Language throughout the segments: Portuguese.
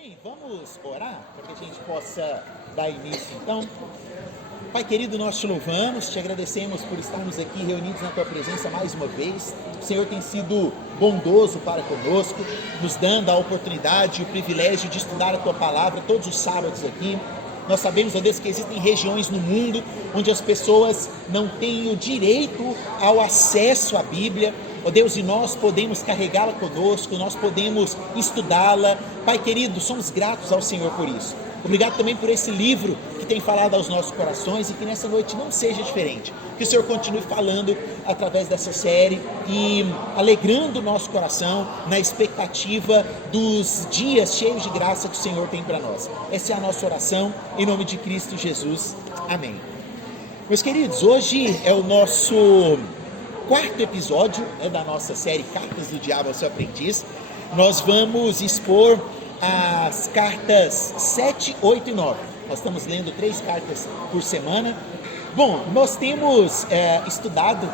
Amém? Vamos orar para que a gente possa dar início então. Pai querido, nós te louvamos, te agradecemos por estarmos aqui reunidos na tua presença mais uma vez. O Senhor tem sido bondoso para conosco, nos dando a oportunidade e o privilégio de estudar a tua palavra todos os sábados aqui. Nós sabemos, ó Deus, que existem regiões no mundo onde as pessoas não têm o direito ao acesso à Bíblia. Ó Deus, e nós podemos carregá-la conosco, nós podemos estudá-la. Pai querido, somos gratos ao Senhor por isso. Obrigado também por esse livro que tem falado aos nossos corações e que nessa noite não seja diferente. Que o Senhor continue falando através dessa série e alegrando o nosso coração na expectativa dos dias cheios de graça que o Senhor tem para nós. Essa é a nossa oração, em nome de Cristo Jesus. Amém. Meus queridos, hoje é o nosso quarto episódio da nossa série Cartas do Diabo ao Seu Aprendiz. Nós vamos expor as cartas 7, 8 e 9. Nós estamos lendo 3 cartas por semana. Bom, nós temos estudado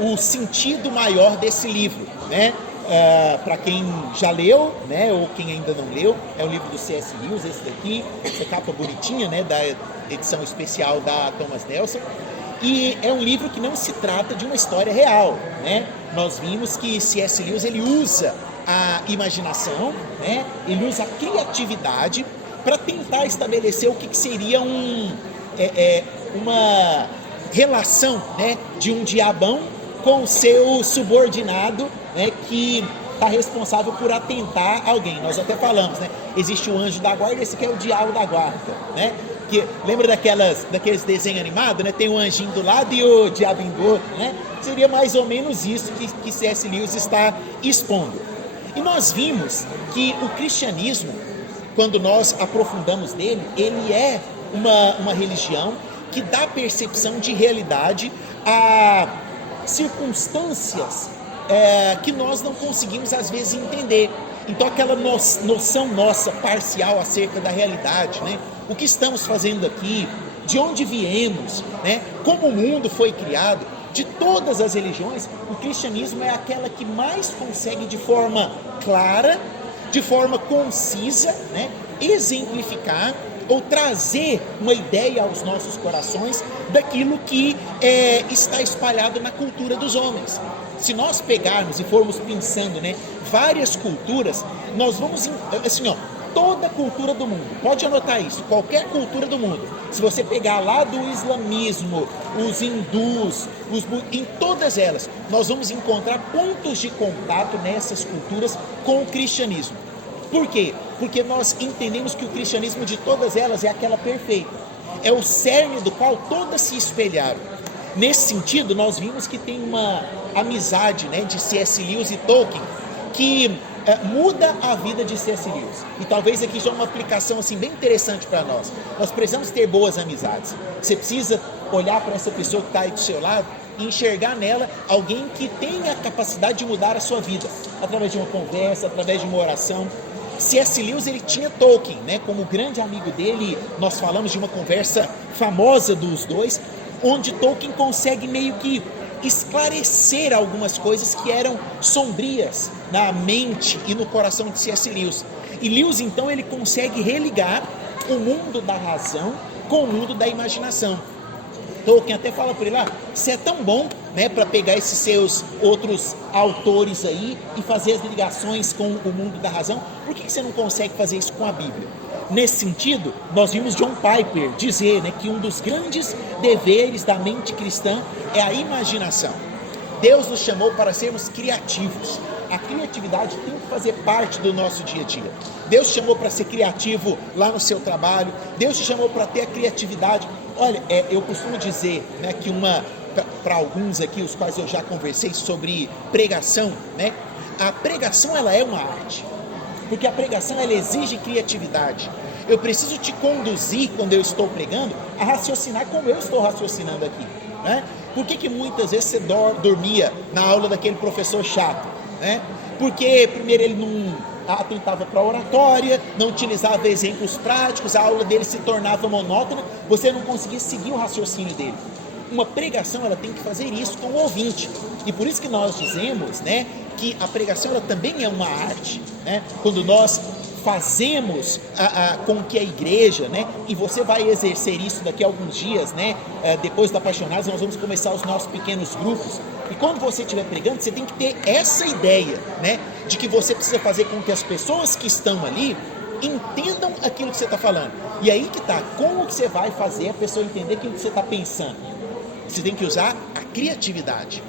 o sentido maior desse livro, para quem já leu, ou quem ainda não leu. É o livro do C.S. Lewis, esse daqui, essa capa bonitinha, da edição especial da Thomas Nelson. E é um livro que não se trata de uma história real, Nós vimos que C.S. Lewis ele usa a imaginação, ele usa a criatividade para tentar estabelecer o que seria uma relação, de um diabão com o seu subordinado, que está responsável por atentar alguém. Nós até falamos, existe o anjo da guarda, esse aqui é o diabo da guarda, Que, lembra daqueles desenhos animados, Tem o anjinho do lado e o diabinho do outro, Seria mais ou menos isso que C.S. Lewis está expondo. E nós vimos que o cristianismo, quando nós aprofundamos nele, ele é uma religião que dá percepção de realidade a circunstâncias que nós não conseguimos às vezes entender. Então aquela noção nossa parcial acerca da realidade, O que estamos fazendo aqui, de onde viemos, Como o mundo foi criado. De todas as religiões, o cristianismo é aquela que mais consegue de forma clara, de forma concisa, exemplificar ou trazer uma ideia aos nossos corações daquilo que está espalhado na cultura dos homens. Se nós pegarmos e formos pensando, várias culturas, nós vamos, assim, toda cultura do mundo, pode anotar isso, qualquer cultura do mundo, se você pegar lá do islamismo, os hindus, em todas elas, nós vamos encontrar pontos de contato nessas culturas com o cristianismo. Por quê? Porque nós entendemos que o cristianismo de todas elas é aquela perfeita, é o cerne do qual todas se espelharam. Nesse sentido, nós vimos que tem uma amizade, de C.S. Lewis e Tolkien, que muda a vida de C.S. Lewis. E talvez aqui já uma aplicação assim, bem interessante para nós. Nós precisamos ter boas amizades. Você precisa olhar para essa pessoa que está aí do seu lado e enxergar nela alguém que tem a capacidade de mudar a sua vida, através de uma conversa, através de uma oração. C.S. Lewis ele tinha Tolkien, como grande amigo dele. Nós falamos de uma conversa famosa dos dois, onde Tolkien consegue meio que esclarecer algumas coisas que eram sombrias na mente e no coração de C.S. Lewis. E Lewis, então, ele consegue religar o mundo da razão com o mundo da imaginação. Tolkien até fala por ele lá, você é tão bom, para pegar esses seus outros autores aí e fazer as ligações com o mundo da razão, por que você não consegue fazer isso com a Bíblia? Nesse sentido, nós vimos John Piper dizer, que um dos grandes deveres da mente cristã é a imaginação. Deus nos chamou para sermos criativos. A criatividade tem que fazer parte do nosso dia a dia. Deus te chamou para ser criativo lá no seu trabalho. Deus te chamou para ter a criatividade. Olha, eu costumo dizer, que para alguns aqui, os quais eu já conversei sobre pregação, a pregação ela é uma arte. Porque a pregação ela exige criatividade. Eu preciso te conduzir, quando eu estou pregando, a raciocinar como eu estou raciocinando aqui. Por que muitas vezes você dormia na aula daquele professor chato? Porque primeiro ele não atentava para a oratória, não utilizava exemplos práticos, a aula dele se tornava monótona, você não conseguia seguir o raciocínio dele. Uma pregação ela tem que fazer isso com o ouvinte. E por isso que nós dizemos, que a pregação ela também é uma arte, Quando nós fazemos com que a igreja, né, e você vai exercer isso daqui a alguns dias, né, depois da Apaixonados, nós vamos começar os nossos pequenos grupos, e quando você estiver pregando, você tem que ter essa ideia, né, de que você precisa fazer com que as pessoas que estão ali entendam aquilo que você está falando. E aí que está, como que você vai fazer a pessoa entender aquilo que você está pensando? Você tem que usar a criatividade.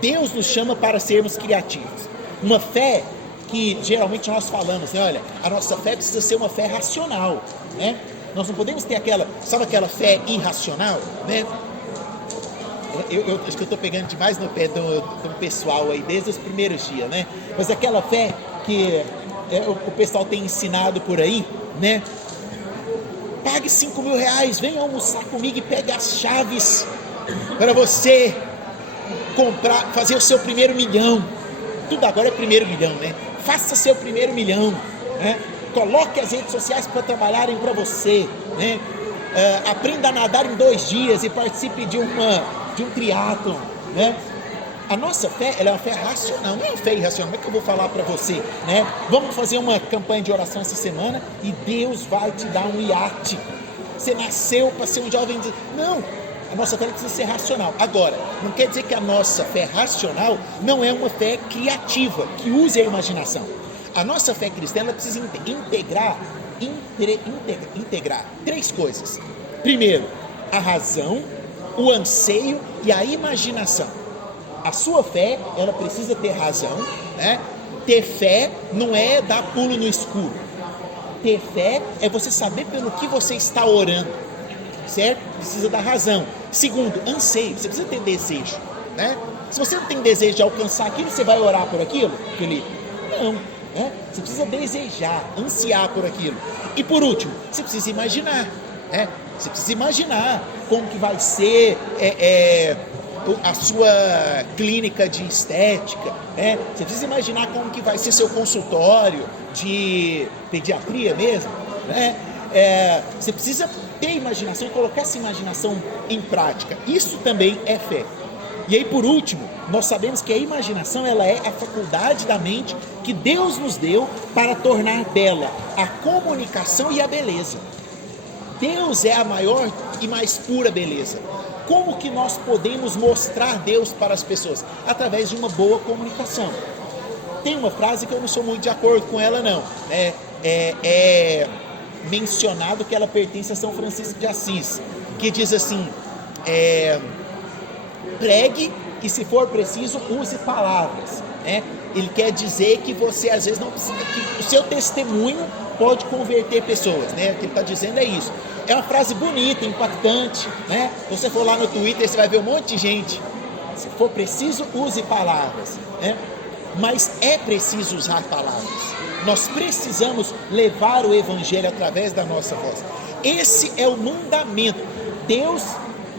Deus nos chama para sermos criativos. Uma fé que geralmente nós falamos, né? Olha, a nossa fé precisa ser uma fé racional, né? Nós não podemos ter sabe aquela fé irracional, né? Eu acho que eu estou pegando demais no pé do pessoal aí, desde os primeiros dias, né? Mas aquela fé que o pessoal tem ensinado por aí, né? Pague 5 mil reais, venha almoçar comigo e pegue as chaves para você comprar, fazer o seu primeiro milhão. Tudo agora é primeiro milhão, né? Faça seu primeiro milhão, né? Coloque as redes sociais para trabalharem para você, né? Aprenda a nadar em 2 dias e participe de um triatlon, né? A nossa fé, ela é uma fé racional, não é uma fé irracional. Como é que eu vou falar para você, né? Vamos fazer uma campanha de oração essa semana e Deus vai te dar um iate. Você nasceu para ser um jovem. Não, a nossa fé precisa ser racional. Agora, não quer dizer que a nossa fé racional não é uma fé criativa, que use a imaginação. A nossa fé cristã, ela precisa integrar 3 coisas. Primeiro, a razão, o anseio e a imaginação. A sua fé, ela precisa ter razão, né? Ter fé não é dar pulo no escuro. Ter fé é você saber pelo que você está orando, certo? Precisa da razão. Segundo, anseio. Você precisa ter desejo, né? Se você não tem desejo de alcançar aquilo, você vai orar por aquilo, Felipe? Não, né? Você precisa desejar, ansiar por aquilo. E por último, você precisa imaginar, né? Você precisa imaginar como que vai ser a sua clínica de estética, né? Você precisa imaginar como que vai ser seu consultório de pediatria mesmo, né? Você precisa ter imaginação e colocar essa imaginação em prática. Isso também é fé. E aí, por último, nós sabemos que a imaginação, ela é a faculdade da mente que Deus nos deu para tornar bela a comunicação e a beleza. Deus é a maior e mais pura beleza. Como que nós podemos mostrar Deus para as pessoas? Através de uma boa comunicação. Tem uma frase que eu não sou muito de acordo com ela, não. É mencionado que ela pertence a São Francisco de Assis, que diz assim, pregue e, se for preciso, use palavras, né? Ele quer dizer que você, às vezes, não precisa, que o seu testemunho pode converter pessoas, né? O que ele está dizendo é isso. É uma frase bonita, impactante, né? Se você for lá no Twitter, você vai ver um monte de gente. Se for preciso, use palavras, né? Mas é preciso usar palavras. Nós precisamos levar o Evangelho através da nossa voz. Esse é o mandamento. Deus,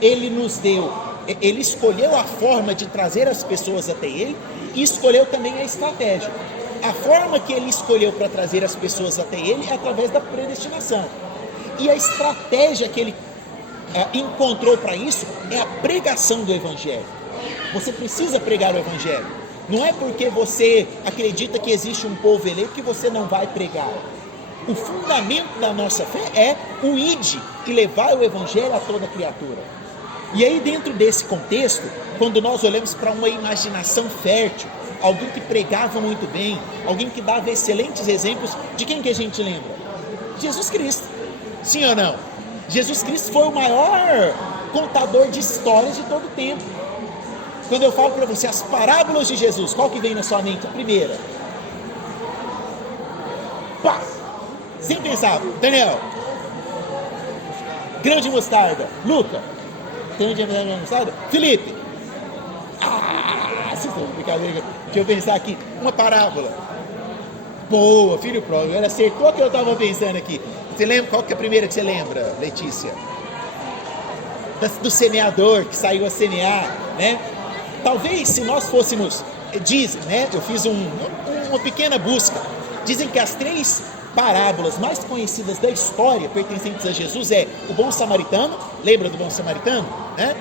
Ele nos deu, Ele escolheu a forma de trazer as pessoas até Ele e escolheu também a estratégia. A forma que Ele escolheu para trazer as pessoas até Ele é através da predestinação. E a estratégia que Ele encontrou para isso é a pregação do Evangelho. Você precisa pregar o Evangelho. Não é porque você acredita que existe um povo eleito que você não vai pregar. O fundamento da nossa fé é o ide e levar o Evangelho a toda criatura. E aí, dentro desse contexto, quando nós olhamos para uma imaginação fértil, alguém que pregava muito bem, alguém que dava excelentes exemplos, de quem que a gente lembra? Jesus Cristo. Sim ou não? Jesus Cristo foi o maior contador de histórias de todo o tempo. Quando eu falo para você as parábolas de Jesus, qual que vem na sua mente? A primeira. Pá! Sem pensar. Daniel. Grão de mostarda. Luca. Grão de mostarda. Felipe. Se for brincadeira. Deixa eu pensar aqui. Uma parábola. Boa, filho pródigo. Ela acertou o que eu estava pensando aqui. Você lembra? Qual que é a primeira que você lembra, Letícia? Do semeador que saiu a semear, né? Talvez se nós fôssemos, dizem, né? Eu fiz uma pequena busca. Dizem que as 3 parábolas mais conhecidas da história pertencentes a Jesus é o bom samaritano, lembra do bom samaritano, né?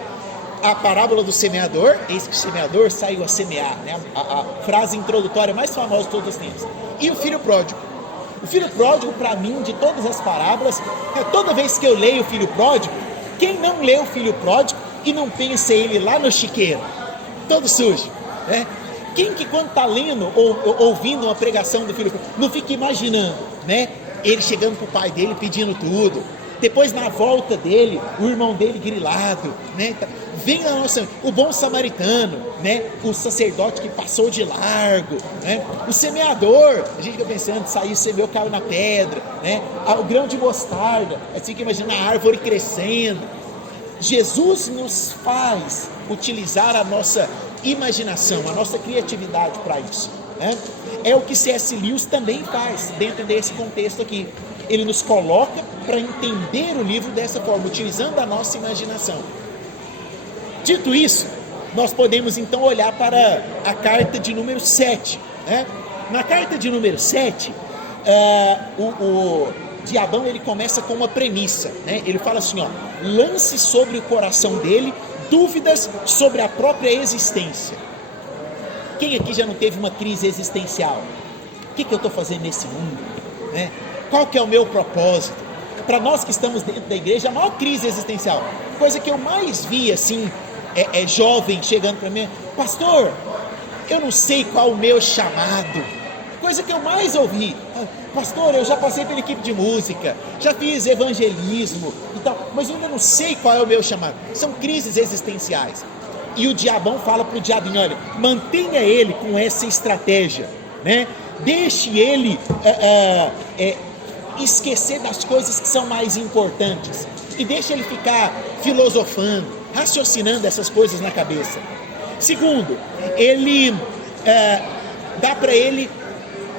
A parábola do semeador, eis que o semeador saiu a semear, né? A frase introdutória mais famosa de todos os tempos. E o filho pródigo. O filho pródigo, para mim, de todas as parábolas, toda vez que eu leio o filho pródigo, quem não lê o filho pródigo e não pensa ele lá no chiqueiro, todo sujo, né? Quem que quando está lendo ou ouvindo uma pregação do filho pródigo, não fica imaginando, né? Ele chegando para o pai dele pedindo tudo, depois na volta dele, o irmão dele grilado, né? Vem na nossa, o bom samaritano, né? O sacerdote que passou de largo, né? O semeador, a gente fica pensando, saiu, semeou, caiu na pedra, né? O grão de mostarda, assim que imagina a árvore crescendo. Jesus nos faz utilizar a nossa imaginação, a nossa criatividade para isso, né? É o que C.S. Lewis também faz dentro desse contexto aqui. Ele nos coloca para entender o livro dessa forma, utilizando a nossa imaginação. Dito isso, nós podemos então olhar para a carta de número 7, né? Na carta de número 7, o diabão ele começa com uma premissa, né? Ele fala assim, ó, lance sobre o coração dele dúvidas sobre a própria existência. Quem aqui já não teve uma crise existencial? O que eu estou fazendo nesse mundo, né? Qual que é o meu propósito? Para nós que estamos dentro da igreja, a maior crise existencial, coisa que eu mais vi assim, jovem chegando para mim, pastor, eu não sei qual o meu chamado. Coisa que eu mais ouvi, pastor, eu já passei pela equipe de música, já fiz evangelismo e tal, mas eu ainda não sei qual é o meu chamado. São crises existenciais. E o diabão fala para o diabinho, olha, mantenha ele com essa estratégia, né? Deixe ele esquecer das coisas que são mais importantes e deixe ele ficar filosofando, raciocinando essas coisas na cabeça. Segundo, ele dá para ele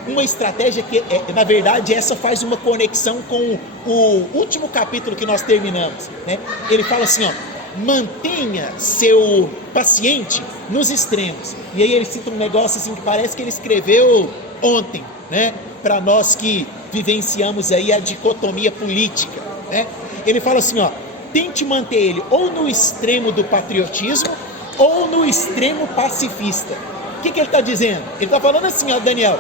uma estratégia que, na verdade, essa faz uma conexão com o último capítulo que nós terminamos, né? Ele fala assim, ó, mantenha seu paciente nos extremos. E aí ele cita um negócio assim que parece que ele escreveu ontem, né? Para nós que vivenciamos aí a dicotomia política, né? Ele fala assim, ó, tente manter ele ou no extremo do patriotismo ou no extremo pacifista. O que ele está dizendo? Ele está falando assim, ó, Daniel,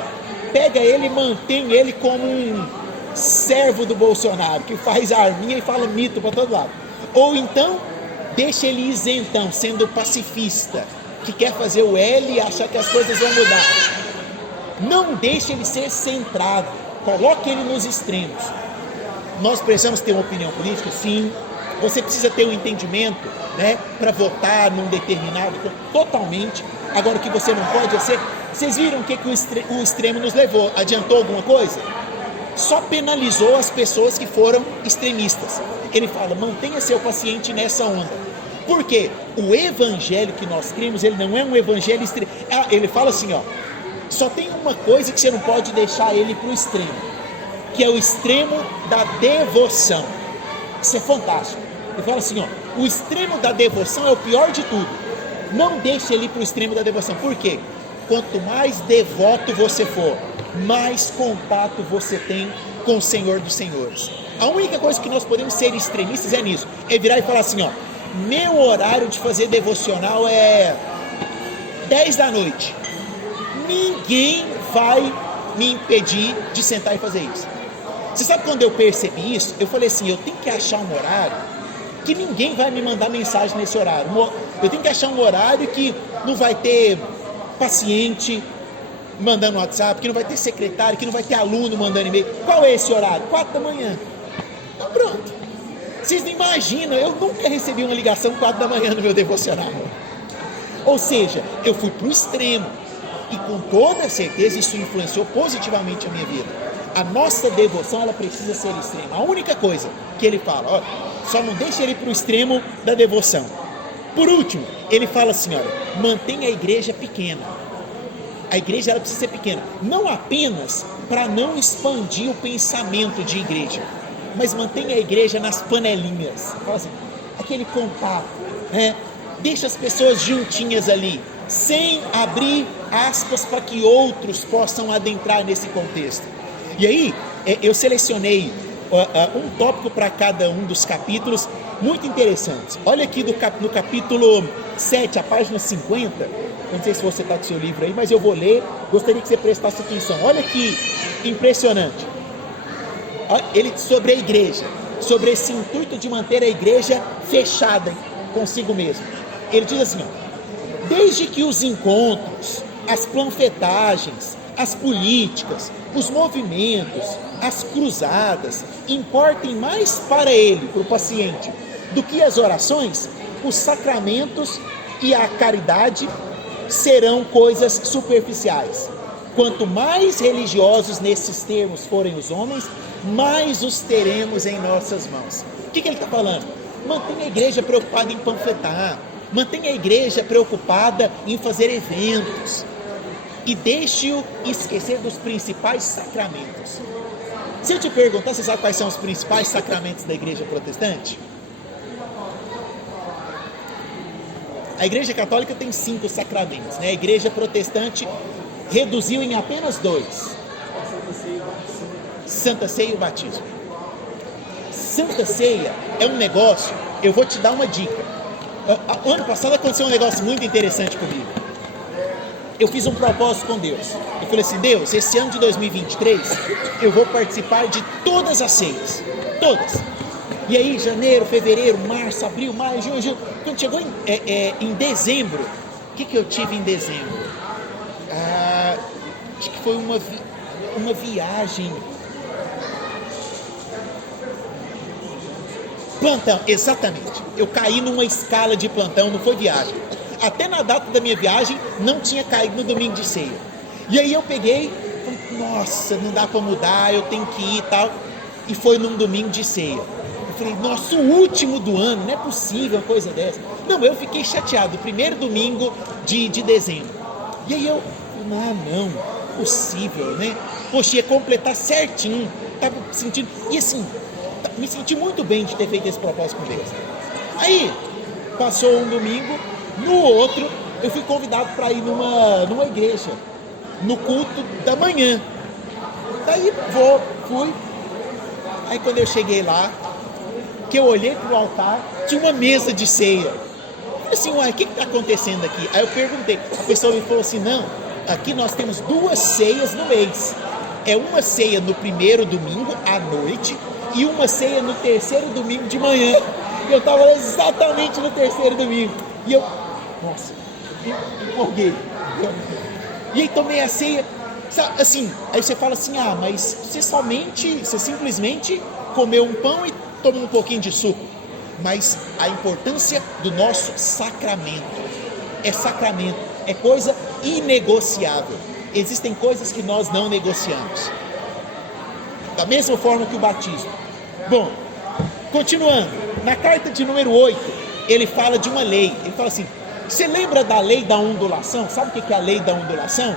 pega ele e mantém ele como um servo do Bolsonaro, que faz arminha e fala mito para todo lado. Ou então, deixa ele isentão, sendo pacifista, que quer fazer o L e achar que as coisas vão mudar. Não deixe ele ser centrado, coloque ele nos extremos. Nós precisamos ter uma opinião política? Sim. Você precisa ter um entendimento, né, para votar num determinado, totalmente. Agora o que você não pode é ser... Vocês viram o que o extremo nos levou? Adiantou alguma coisa? Só penalizou as pessoas que foram extremistas. Ele fala, mantenha seu paciente nessa onda. Por quê? O evangelho que nós cremos, ele não é um evangelho extremo. Ele fala assim, ó, só tem uma coisa que você não pode deixar ele para o extremo, que é o extremo da devoção. Isso é fantástico. Ele fala assim, ó, o extremo da devoção é o pior de tudo. Não deixe ele para o extremo da devoção. Por quê? Quanto mais devoto você for, mais contato você tem com o Senhor dos Senhores. A única coisa que nós podemos ser extremistas é nisso, é virar e falar assim, ó, meu horário de fazer devocional é 10 da noite. Ninguém vai me impedir de sentar e fazer isso. Você sabe quando eu percebi isso? Eu falei assim, eu tenho que achar um horário que ninguém vai me mandar mensagem nesse horário. Eu tenho que achar um horário que não vai ter paciente mandando WhatsApp, que não vai ter secretário, que não vai ter aluno mandando e-mail. Qual é esse horário? 4 da manhã. Então pronto. Vocês não imaginam, eu nunca recebi uma ligação 4 da manhã no meu devocional. Ou seja, eu fui para o extremo. E com toda certeza isso influenciou positivamente a minha vida. A nossa devoção, ela precisa ser extrema. A única coisa que ele fala, ó, só não deixe ele para o extremo da devoção. Por último, ele fala assim, olha, mantenha a igreja pequena. A igreja, ela precisa ser pequena, não apenas para não expandir o pensamento de igreja, mas mantenha a igreja nas panelinhas, fala assim, aquele contato, né? Deixa as pessoas juntinhas ali, sem abrir aspas para que outros possam adentrar nesse contexto. E aí, eu selecionei um tópico para cada um dos capítulos, muito interessantes. Olha aqui no capítulo 7, a página 50, não sei se você está com o seu livro aí, mas eu vou ler, gostaria que você prestasse atenção. Olha que impressionante. sobre a igreja, sobre esse intuito de manter a igreja fechada consigo mesmo. Ele diz assim, desde que os encontros, as panfletagens, as políticas, os movimentos, as cruzadas importem mais para ele, para o paciente, do que as orações, os sacramentos e a caridade serão coisas superficiais. Quanto mais religiosos nesses termos forem os homens, mais os teremos em nossas mãos. O que ele está falando? Mantenha a igreja preocupada em panfletar, mantenha a igreja preocupada em fazer eventos e deixe-o esquecer dos principais sacramentos. Se eu te perguntar, você sabe quais são os principais sacramentos da igreja protestante? A igreja católica tem 5 sacramentos, né? A igreja protestante reduziu em apenas 2: Santa Ceia e o batismo. Santa Ceia é um negócio, eu vou te dar uma dica. Ano passado aconteceu um negócio muito interessante comigo. Eu fiz um propósito com Deus. Eu falei assim, Deus, esse ano de 2023 eu vou participar de todas as ceias, todas. E aí, janeiro, fevereiro, março, abril, maio, junho, julho. Quando chegou em dezembro, o que eu tive em dezembro? Acho que foi uma viagem. Plantão, exatamente. Eu caí numa escala de plantão, não foi viagem. Até na data da minha viagem, não tinha caído no domingo de ceia. E aí eu peguei, falei, nossa, não dá para mudar, eu tenho que ir e tal. E foi num domingo de ceia. Falei, nossa, o último do ano, não é possível uma coisa dessa. Não, eu fiquei chateado, o primeiro domingo de dezembro. E aí eu, não, possível, né? Poxa, ia completar certinho, tava sentindo, e assim, me senti muito bem de ter feito esse propósito com Deus. Aí, passou um domingo, no outro, eu fui convidado para ir numa igreja, no culto da manhã. Daí, fui, aí quando eu cheguei lá, que eu olhei para o altar, tinha uma mesa de ceia. Eu falei assim, uai, o que está acontecendo aqui? Aí eu perguntei, a pessoa me falou assim, não, aqui nós temos 2 ceias no mês. É uma ceia no primeiro domingo à noite e uma ceia no terceiro domingo de manhã. Eu estava exatamente no terceiro domingo. E eu, nossa, empolguei. E aí tomei a ceia, assim, aí você fala assim, mas você simplesmente comeu um pão e tomou um pouquinho de suco. Mas a importância do nosso sacramento, é coisa inegociável. Existem coisas que nós não negociamos, da mesma forma que o batismo. Bom, continuando, na carta de número 8, ele fala de uma lei. Ele fala assim, você lembra da lei da ondulação? Sabe o que é a lei da ondulação?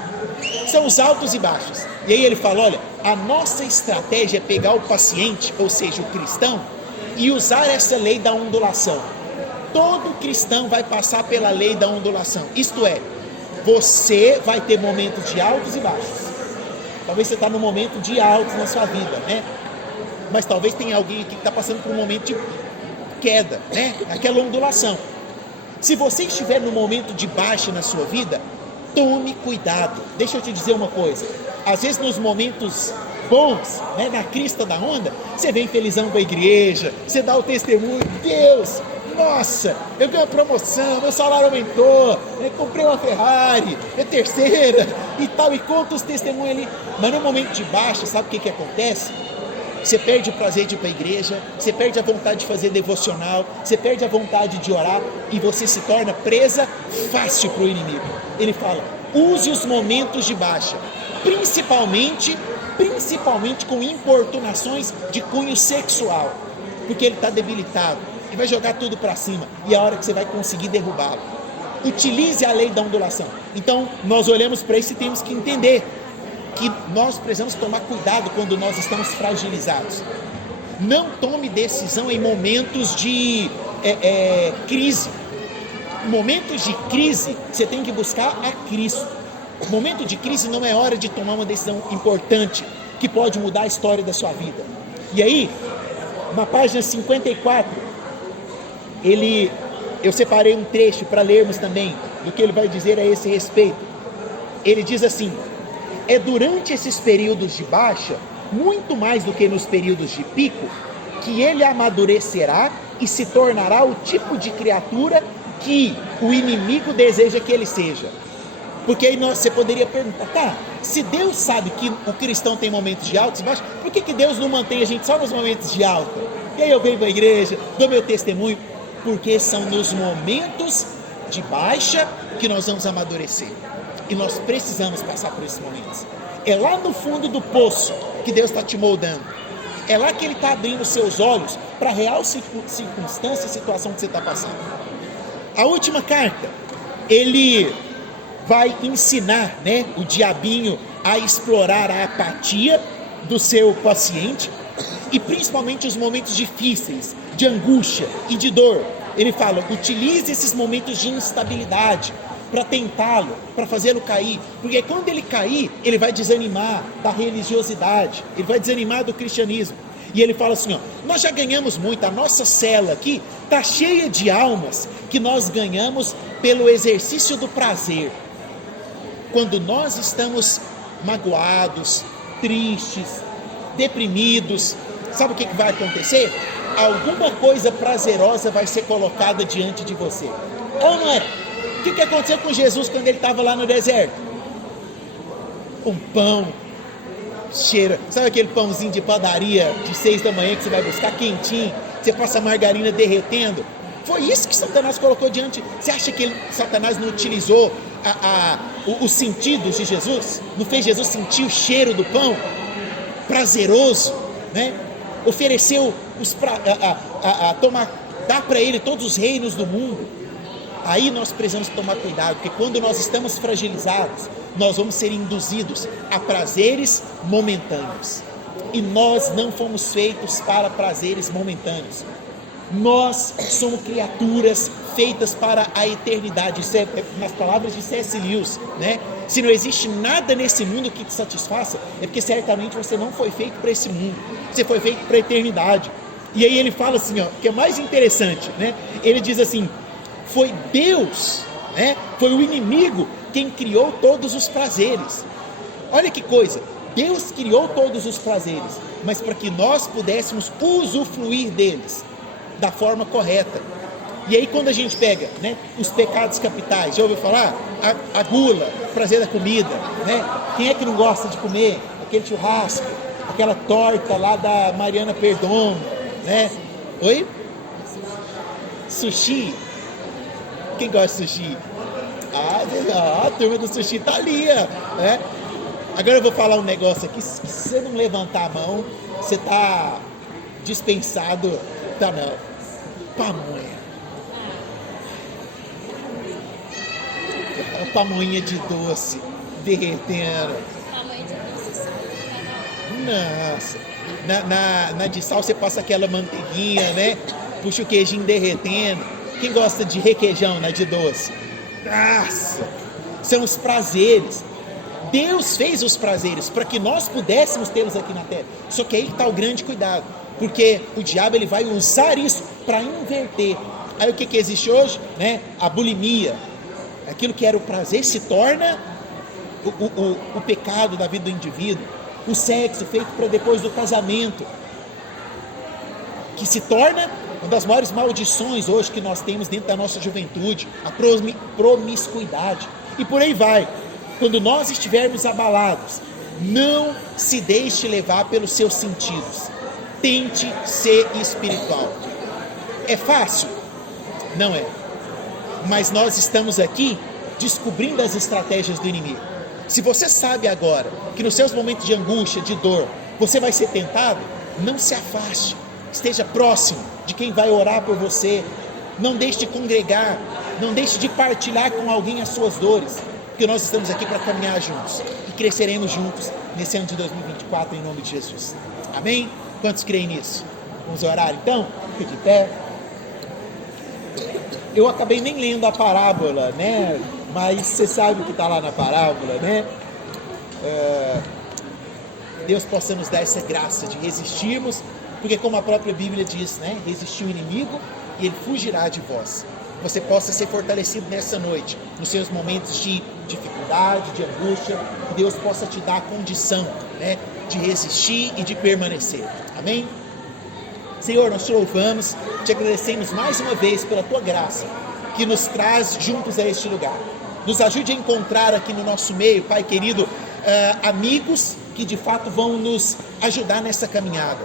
São os altos e baixos. E aí ele fala, olha, a nossa estratégia é pegar o paciente, ou seja, o cristão, e usar essa lei da ondulação. Todo cristão vai passar pela lei da ondulação. Isto é, você vai ter momentos de altos e baixos. Talvez você está num momento de altos na sua vida, né? Mas talvez tenha alguém aqui que está passando por um momento de queda, né? Aquela ondulação. Se você estiver no momento de baixa na sua vida, tome cuidado. Deixa eu te dizer uma coisa. Às vezes nos momentos bons, né, na crista da onda, você vem felizão para a igreja, você dá o testemunho, Deus, nossa, eu ganhei uma promoção, meu salário aumentou, eu comprei uma Ferrari, é terceira e tal, e conta os testemunhos ali. Mas no momento de baixa, sabe o que acontece? Você perde o prazer de ir para a igreja, você perde a vontade de fazer devocional, você perde a vontade de orar e você se torna presa fácil para o inimigo. Ele fala, use os momentos de baixa, principalmente com importunações de cunho sexual, porque ele está debilitado e vai jogar tudo para cima e é a hora que você vai conseguir derrubá-lo. Utilize a lei da ondulação. Então nós olhamos para isso e temos que entender que nós precisamos tomar cuidado quando nós estamos fragilizados. Não tome decisão em momentos de crise. Momentos de crise, você tem que buscar a Cristo. Momento de crise não é hora de tomar uma decisão importante que pode mudar a história da sua vida. E aí, na página 54, eu separei um trecho para lermos também do que ele vai dizer a esse respeito. Ele diz assim, é durante esses períodos de baixa muito mais do que nos períodos de pico, que ele amadurecerá e se tornará o tipo de criatura que o inimigo deseja que ele seja. Porque aí você poderia perguntar, tá, se Deus sabe que o cristão tem momentos de altos e baixos, por que Deus não mantém a gente só nos momentos de alta? E aí eu venho para a igreja, dou meu testemunho, porque são nos momentos de baixa que nós vamos amadurecer. E nós precisamos passar por esses momentos. É lá no fundo do poço que Deus está te moldando. É lá que Ele está abrindo os seus olhos para a real circunstância e situação que você está passando. A última carta, ele vai ensinar, né, o diabinho a explorar a apatia do seu paciente e principalmente os momentos difíceis, de angústia e de dor. Ele fala, utilize esses momentos de instabilidade para tentá-lo, para fazê-lo cair, porque quando ele cair, ele vai desanimar da religiosidade, ele vai desanimar do cristianismo. E ele fala assim, ó, nós já ganhamos muito, a nossa cela aqui está cheia de almas que nós ganhamos pelo exercício do prazer. Quando nós estamos magoados, tristes, deprimidos, sabe o que vai acontecer? Alguma coisa prazerosa vai ser colocada diante de você. Ou não é? O que aconteceu com Jesus quando ele estava lá no deserto? Um pão, cheira, sabe aquele pãozinho de padaria de 6 da manhã que você vai buscar quentinho, você passa a margarina derretendo? Foi isso que Satanás colocou diante. Você acha que Satanás não utilizou os sentidos de Jesus? Não fez Jesus sentir o cheiro do pão? Prazeroso, né? Ofereceu dar para ele todos os reinos do mundo. Aí nós precisamos tomar cuidado, porque quando nós estamos fragilizados, nós vamos ser induzidos a prazeres momentâneos. E nós não fomos feitos para prazeres momentâneos. Nós somos criaturas feitas para a eternidade. Isso é nas palavras de C.S. Lewis, né? Se não existe nada nesse mundo que te satisfaça, é porque certamente você não foi feito para esse mundo. Você foi feito para a eternidade. E aí ele fala assim, ó, que é mais interessante, né? Ele diz assim, foi Deus, né? Foi o inimigo quem criou todos os prazeres. Olha que coisa, Deus criou todos os prazeres, mas para que nós pudéssemos usufruir deles da forma correta. E aí quando a gente pega, né, os pecados capitais, já ouviu falar? A gula, o prazer da comida, né? Quem é que não gosta de comer aquele churrasco, aquela torta lá da Mariana Perdomo, né? Oi? Sushi? Quem gosta de sushi? A turma do sushi tá ali, né? Agora eu vou falar um negócio aqui, se você não levantar a mão, você tá dispensado, tá não. Pamonha. Pamonha de doce, derretendo. Pamonha de doce sal. Nossa. Na de sal você passa aquela manteiguinha, né? Puxa o queijinho derretendo. Quem gosta de requeijão na de doce? Nossa. São os prazeres. Deus fez os prazeres para que nós pudéssemos tê-los aqui na terra. Só que aí está o grande cuidado, porque o diabo ele vai usar isso para inverter. Aí o que existe hoje? Né? A bulimia. Aquilo que era o prazer se torna o pecado da vida do indivíduo. O sexo feito para depois do casamento, que se torna uma das maiores maldições hoje que nós temos dentro da nossa juventude, a promiscuidade. E por aí vai. Quando nós estivermos abalados, não se deixe levar pelos seus sentidos. Tente ser espiritual. É fácil? Não é. Mas nós estamos aqui descobrindo as estratégias do inimigo. Se você sabe agora que nos seus momentos de angústia, de dor, você vai ser tentado, não se afaste. Esteja próximo de quem vai orar por você. Não deixe de congregar. Não deixe de partilhar com alguém as suas dores. Porque nós estamos aqui para caminhar juntos e cresceremos juntos nesse ano de 2024 em nome de Jesus. Amém? Quantos creem nisso? Vamos orar então? Fique de pé. Eu acabei nem lendo a parábola, né? Mas você sabe o que está lá na parábola, né? Deus possa nos dar essa graça de resistirmos, porque como a própria Bíblia diz, né? Resistir o inimigo e ele fugirá de vós. Você possa ser fortalecido nessa noite, nos seus momentos de dificuldade, de angústia, que Deus possa te dar a condição né, de resistir e de permanecer. Amém? Senhor, nós te louvamos, te agradecemos mais uma vez pela tua graça, que nos traz juntos a este lugar. Nos ajude a encontrar aqui no nosso meio, Pai querido, amigos que de fato vão nos ajudar nessa caminhada.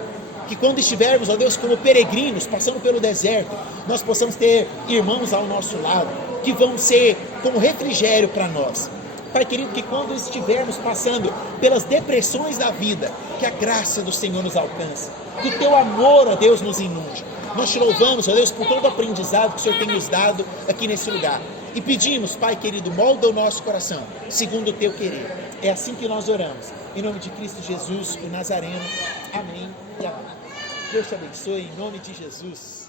Que quando estivermos, ó Deus, como peregrinos, passando pelo deserto, nós possamos ter irmãos ao nosso lado, que vão ser como refrigério para nós. Pai querido, que quando estivermos passando pelas depressões da vida, que a graça do Senhor nos alcance, que o teu amor, ó Deus, nos inunde. Nós te louvamos, ó Deus, por todo o aprendizado que o Senhor tem nos dado aqui nesse lugar. E pedimos, Pai querido, molda o nosso coração, segundo o teu querer. É assim que nós oramos. Em nome de Cristo Jesus, o Nazareno. Amém e amém. Deus te abençoe, em nome de Jesus.